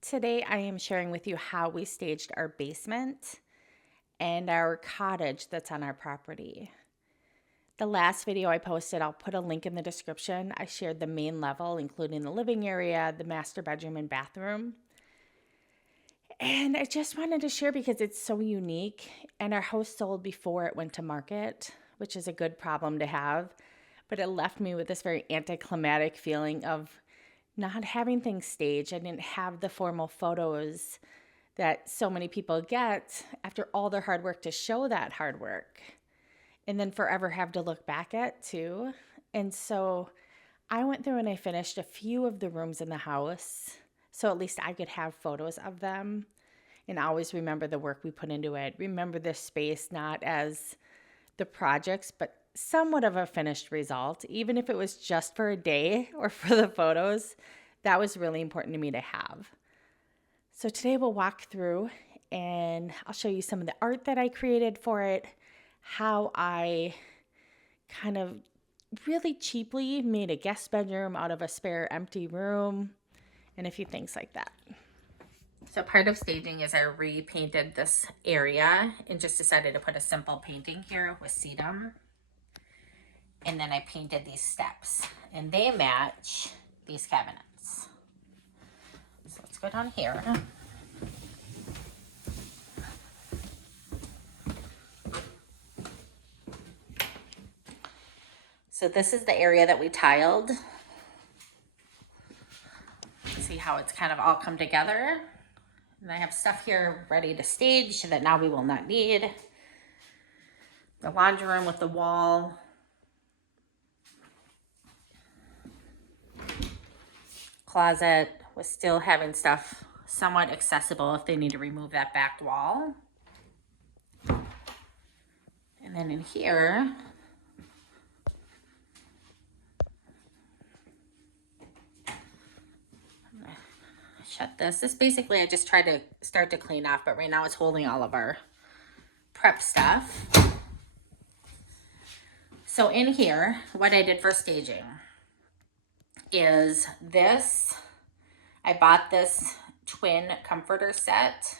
Today, I am sharing with you how we staged our basement and our cottage that's on our property. The last video I posted, I'll put a link in the description. I shared the main level, including the living area, the master bedroom, and bathroom. And I just wanted to share because it's so unique. And our house sold before it went to market, which is a good problem to have. But it left me with this very anticlimactic feeling of not having things staged. I didn't have the formal photos that so many people get after all their hard work to show that hard work and then forever have to look back at too. And so I went through and I finished a few of the rooms in the house so at least I could have photos of them and always remember the work we put into it. Remember this space not as the projects, but somewhat of a finished result, even if it was just for a day or for the photos. That was really important to me to have. So today we'll walk through and I'll show you some of the art that I created for it, how I kind of really cheaply made a guest bedroom out of a spare empty room, and a few things like that. So part of staging is I repainted this area and just decided to put a simple painting here with sedum. And then I painted these steps and they match these cabinets. So let's go down here. So this is the area that we tiled. See how it's kind of all come together. And I have stuff here ready to stage that now we will not need. The laundry room with the wall. Closet with still having stuff somewhat accessible if they need to remove that back wall. And then in here, shut this. This basically I just tried to start to clean off, but right now it's holding all of our prep stuff. So in here, what I did for staging is this. I bought this twin comforter set.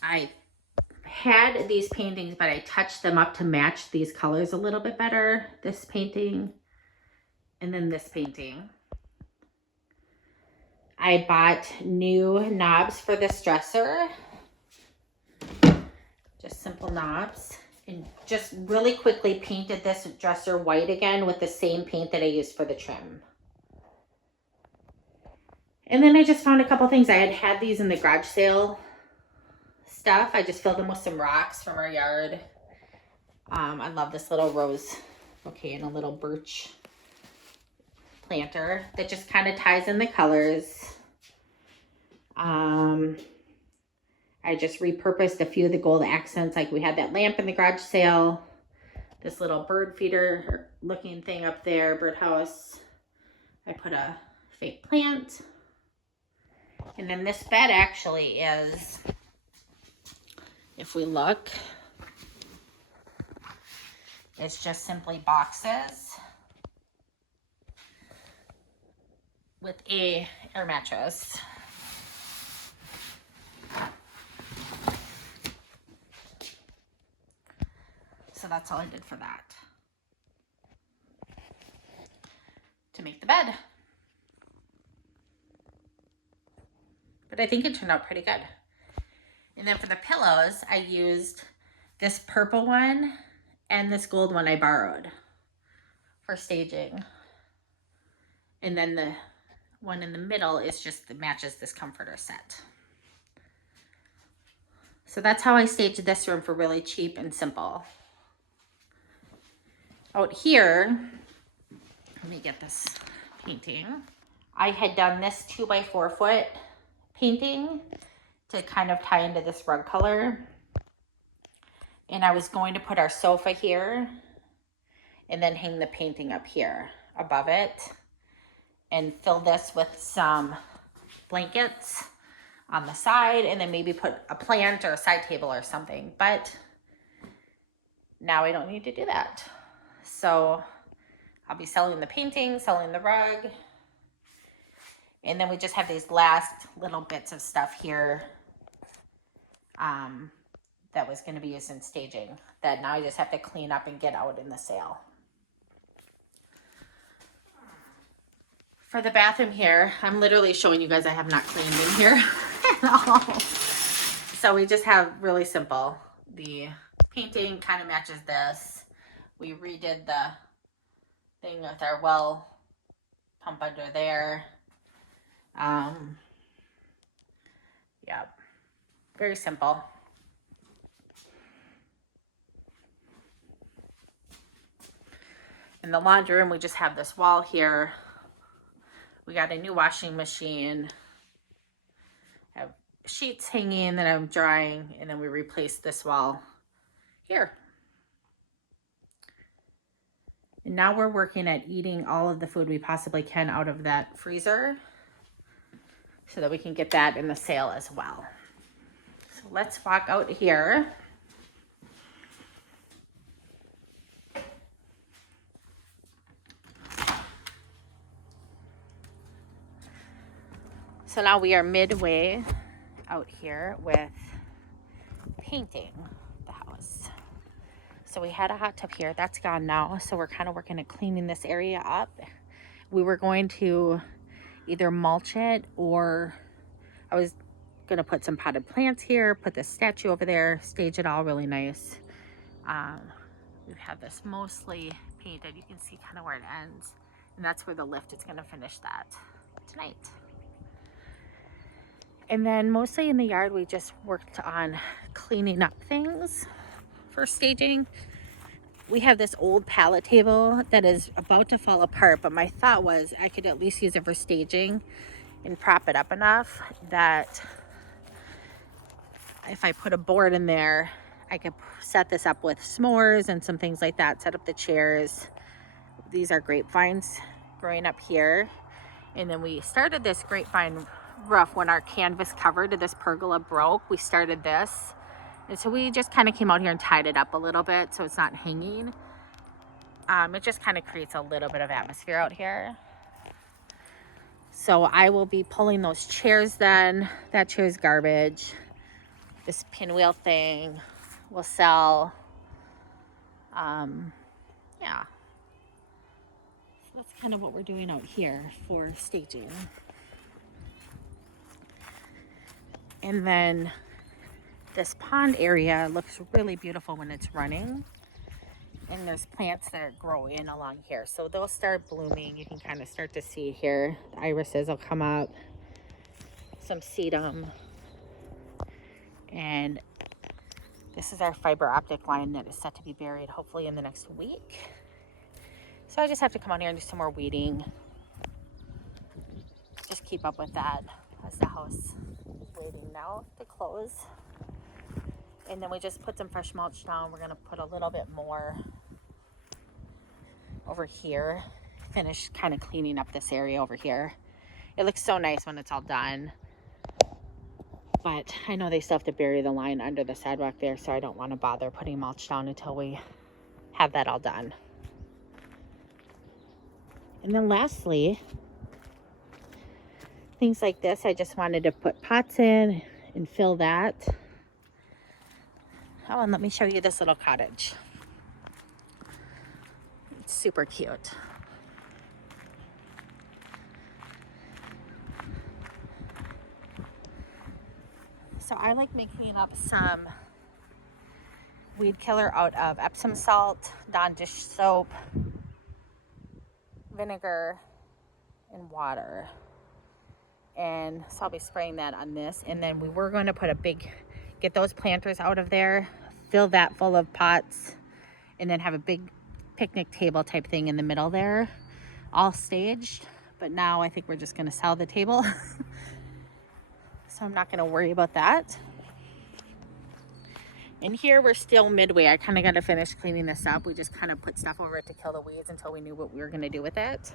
I had these paintings, but I touched them up to match these colors a little bit better. This painting and then this painting. I bought new knobs for this dresser. Just simple knobs. And just really quickly painted this dresser white again with the same paint that I used for the trim. And then I just found a couple things. I had these in the garage sale stuff. I just filled them with some rocks from our yard. I love this little rose bouquet and a little birch planter that just kind of ties in the colors. I just repurposed a few of the gold accents. Like we had that lamp in the garage sale, this little bird feeder looking thing up there, birdhouse. I put a fake plant. And then this bed actually is, if we look, it's just simply boxes with a air mattress. So that's all I did for that, to make the bed. But I think it turned out pretty good. And then for the pillows, I used this purple one and this gold one I borrowed for staging. And then the one in the middle is just that matches this comforter set. So that's how I staged this room for really cheap and simple. Out here, let me get this painting. I had done this 2x4 foot painting to kind of tie into this rug color. And I was going to put our sofa here and then hang the painting up here above it and fill this with some blankets on the side and then maybe put a plant or a side table or something. But now I don't need to do that. So I'll be selling the painting, selling the rug. And then we just have these last little bits of stuff here that was going to be used in staging that now I just have to clean up and get out in the sale. For the bathroom here, I'm literally showing you guys I have not cleaned in here at all. So we just have really simple. The painting kind of matches this. We redid the thing with our well pump under there. Yeah, very simple. In the laundry room, we just have this wall here. We got a new washing machine. Have sheets hanging that I'm drying, and then we replaced this wall here. And now we're working at eating all of the food we possibly can out of that freezer so that we can get that in the sale as well. So let's walk out here. So now we are midway out here with painting the house. So we had a hot tub here, that's gone now. So we're kind of working at cleaning this area up. We were going to either mulch it, or I was gonna put some potted plants here, put this statue over there, stage it all really nice. We've had this mostly painted. You can see kind of where it ends. And that's where the lift is gonna finish that tonight. And then mostly in the yard, we just worked on cleaning up things for staging. We have this old pallet table that is about to fall apart, but my thought was I could at least use it for staging and prop it up enough that if I put a board in there, I could set this up with s'mores and some things like that, set up the chairs. These are grapevines growing up here. And then we started this grapevine roof when our canvas cover to this pergola broke. We started this, and so we just kind of came out here and tied it up a little bit so it's not hanging. It just kind of creates a little bit of atmosphere out here. So I will be pulling those chairs then. That chair is garbage. This pinwheel thing will sell. Yeah, so that's kind of what we're doing out here for staging. And then this pond area looks really beautiful when it's running. And there's plants that are growing along here. So they'll start blooming. You can kind of start to see here. The irises will come up. Some sedum. And this is our fiber optic line that is set to be buried hopefully in the next week. So I just have to come out here and do some more weeding. Just keep up with that as the house waiting now to close. And then we just put some fresh mulch down. We're going to put a little bit more over here. Finish kind of cleaning up this area over here. It looks so nice when it's all done. But I know they still have to bury the line under the sidewalk there, so I don't want to bother putting mulch down until we have that all done. And then lastly, things like this, I just wanted to put pots in and fill that. Oh, and let me show you this little cottage. It's super cute. So I like making up some weed killer out of Epsom salt, Dawn dish soap, vinegar, and water. And so I'll be spraying that on this. And then we were going to put get those planters out of there, fill that full of pots, and then have a big picnic table type thing in the middle there, all staged. But now I think we're just going to sell the table. So I'm not going to worry about that. And here we're still midway. I kind of got to finish cleaning this up. We just kind of put stuff over it to kill the weeds until we knew what we were going to do with it.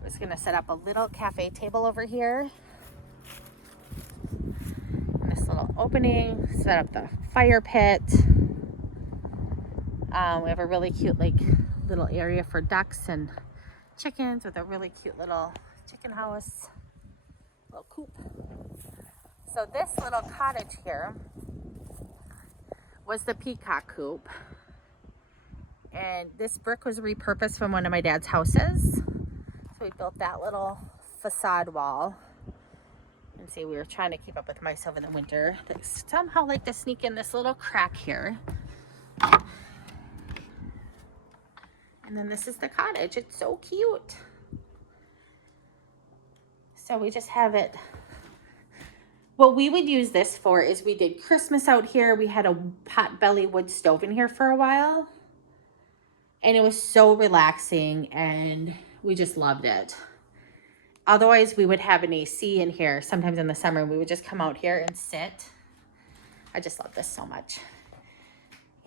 We're just going to set up a little cafe table over here. In this little opening, set up the fire pit. We have a really cute little area for ducks and chickens with a really cute little chicken house, little coop. So this little cottage here was the Peacock Coop. And this brick was repurposed from one of my dad's houses. So we built that little facade wall. And see, we were trying to keep up with mice over the winter. They somehow like to sneak in this little crack here. And then this is the cottage. It's so cute. So we just have it. What we would use this for is we did Christmas out here. We had a potbelly wood stove in here for a while. And it was so relaxing and we just loved it. Otherwise, we would have an AC in here. Sometimes in the summer, we would just come out here and sit. I just love this so much.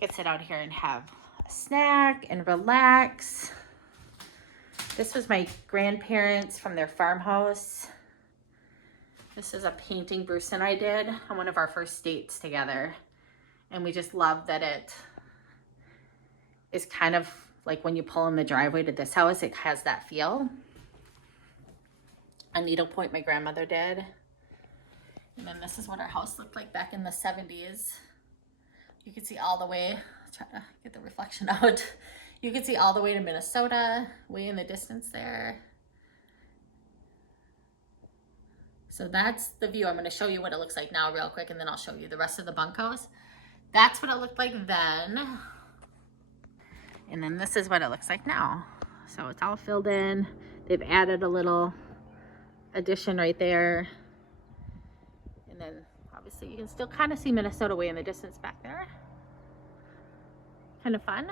You could sit out here and have a snack and relax. This was my grandparents from their farmhouse. This is a painting Bruce and I did on one of our first dates together. And we just love that it is kind of like when you pull in the driveway to this house, it has that feel. A needlepoint my grandmother did. And then this is what our house looked like back in the 70s. You can see all the way, try to get the reflection out. You can see all the way to Minnesota, way in the distance there. So that's the view. I'm going to show you what it looks like now real quick, and then I'll show you the rest of the bunkhouse. That's what it looked like then. And then this is what it looks like now. So it's all filled in. They've added a little addition right there. And then obviously you can still kind of see Minnesota way in the distance back there. Kind of fun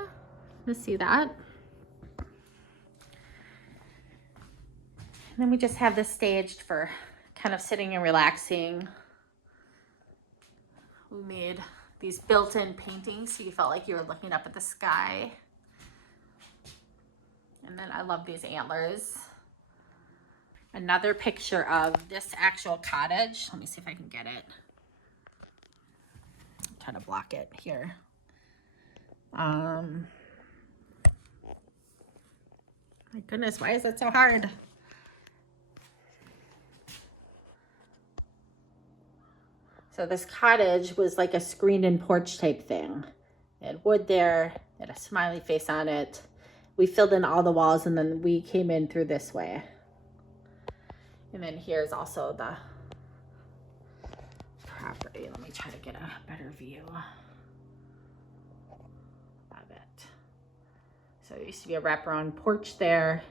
to see that. And then we just have this staged for kind of sitting and relaxing. We made these built-in paintings so you felt like you were looking up at the sky. And then I love these antlers. Another picture of this actual cottage. Let me see if I can get it. I'm trying to block it here. My goodness, why is it so hard? So this cottage was like a screened-in porch type thing. It had wood there, it had a smiley face on it. We filled in all the walls and then we came in through this way. And then here's also the property. Let me try to get a better view of it. So there used to be a wraparound porch there.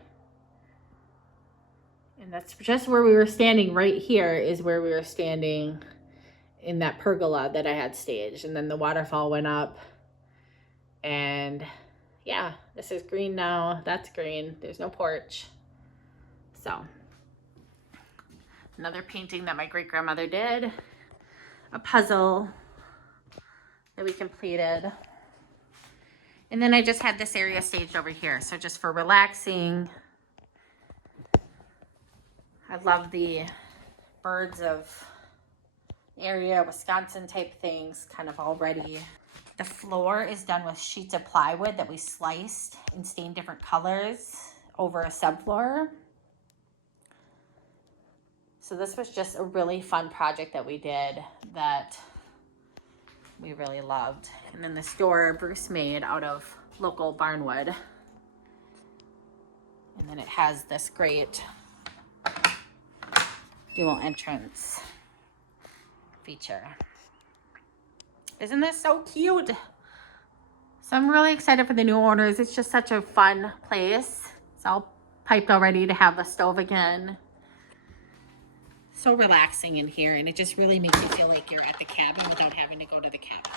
And that's just where we were standing. Right here is where we were standing in that pergola that I had staged. And then the waterfall went up. And yeah, this is green now. That's green. There's no porch. So another painting that my great-grandmother did. A puzzle that we completed. And then I just had this area staged over here. So just for relaxing. I love the birds of area, Wisconsin type things, kind of already. The floor is done with sheets of plywood that we sliced and stained different colors over a subfloor. So this was just a really fun project that we did that we really loved. And then this door Bruce made out of local barnwood. And then it has this great dual entrance feature. Isn't this so cute? So I'm really excited for the new owners. It's just such a fun place. It's all piped already to have the stove again. So relaxing in here, and it just really makes you feel like you're at the cabin without having to go to the cabin.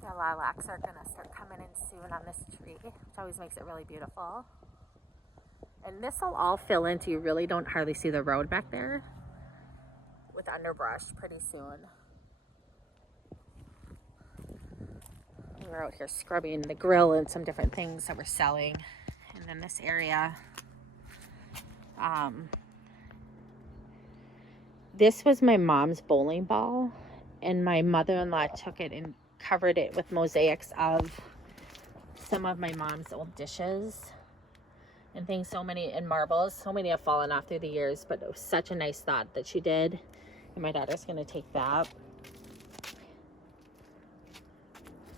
The lilacs are gonna start coming in soon on this tree, which always makes it really beautiful. And this will all fill in so you really don't hardly see the road back there with underbrush pretty soon. We're out here scrubbing the grill and some different things that we're selling. And then this area This was my mom's bowling ball, and my mother-in-law took it and covered it with mosaics of some of my mom's old dishes and things. So many, and marbles. So many have fallen off through the years, but it was such a nice thought that she did. And my daughter's going to take that.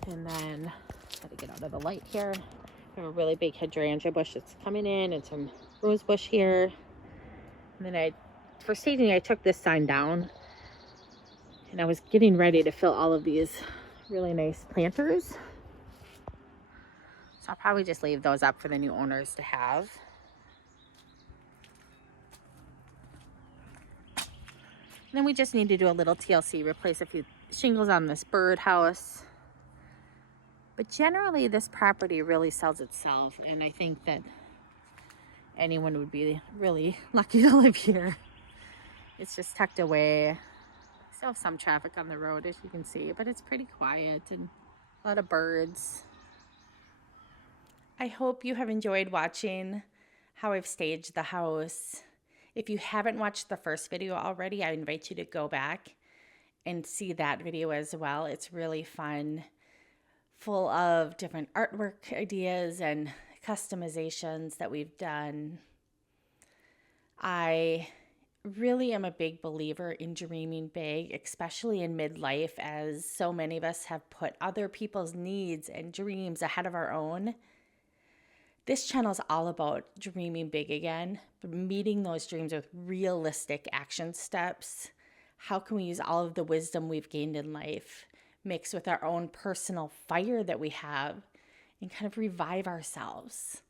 And then, gotta get out of the light here. We have a really big hydrangea bush that's coming in, and some rose bush here. And then for staging, I took this sign down, and I was getting ready to fill all of these really nice planters. So I'll probably just leave those up for the new owners to have. And then we just need to do a little TLC, replace a few shingles on this birdhouse. But generally, this property really sells itself, and I think that anyone would be really lucky to live here. It's just tucked away. Still have some traffic on the road, as you can see, but it's pretty quiet and a lot of birds. I hope you have enjoyed watching how I've staged the house. If you haven't watched the first video already, I invite you to go back and see that video as well. It's really fun, full of different artwork ideas and customizations that we've done. I really am a big believer in dreaming big, especially in midlife, as so many of us have put other people's needs and dreams ahead of our own. This channel is all about dreaming big again, but meeting those dreams with realistic action steps. How can we use all of the wisdom we've gained in life, mixed with our own personal fire that we have, and kind of revive ourselves?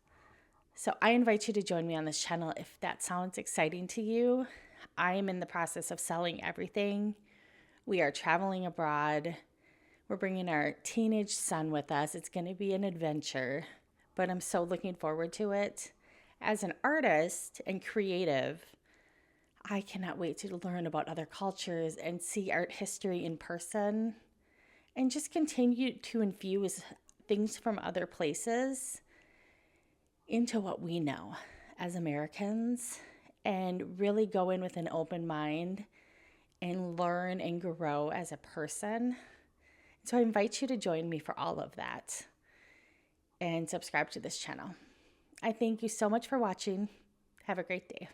So I invite you to join me on this channel if that sounds exciting to you. I am in the process of selling everything. We are traveling abroad. We're bringing our teenage son with us. It's going to be an adventure, but I'm so looking forward to it. As an artist and creative, I cannot wait to learn about other cultures and see art history in person, and just continue to infuse things from other places into what we know as Americans, and really go in with an open mind and learn and grow as a person. So I invite you to join me for all of that and subscribe to this channel. I thank you so much for watching. Have a great day.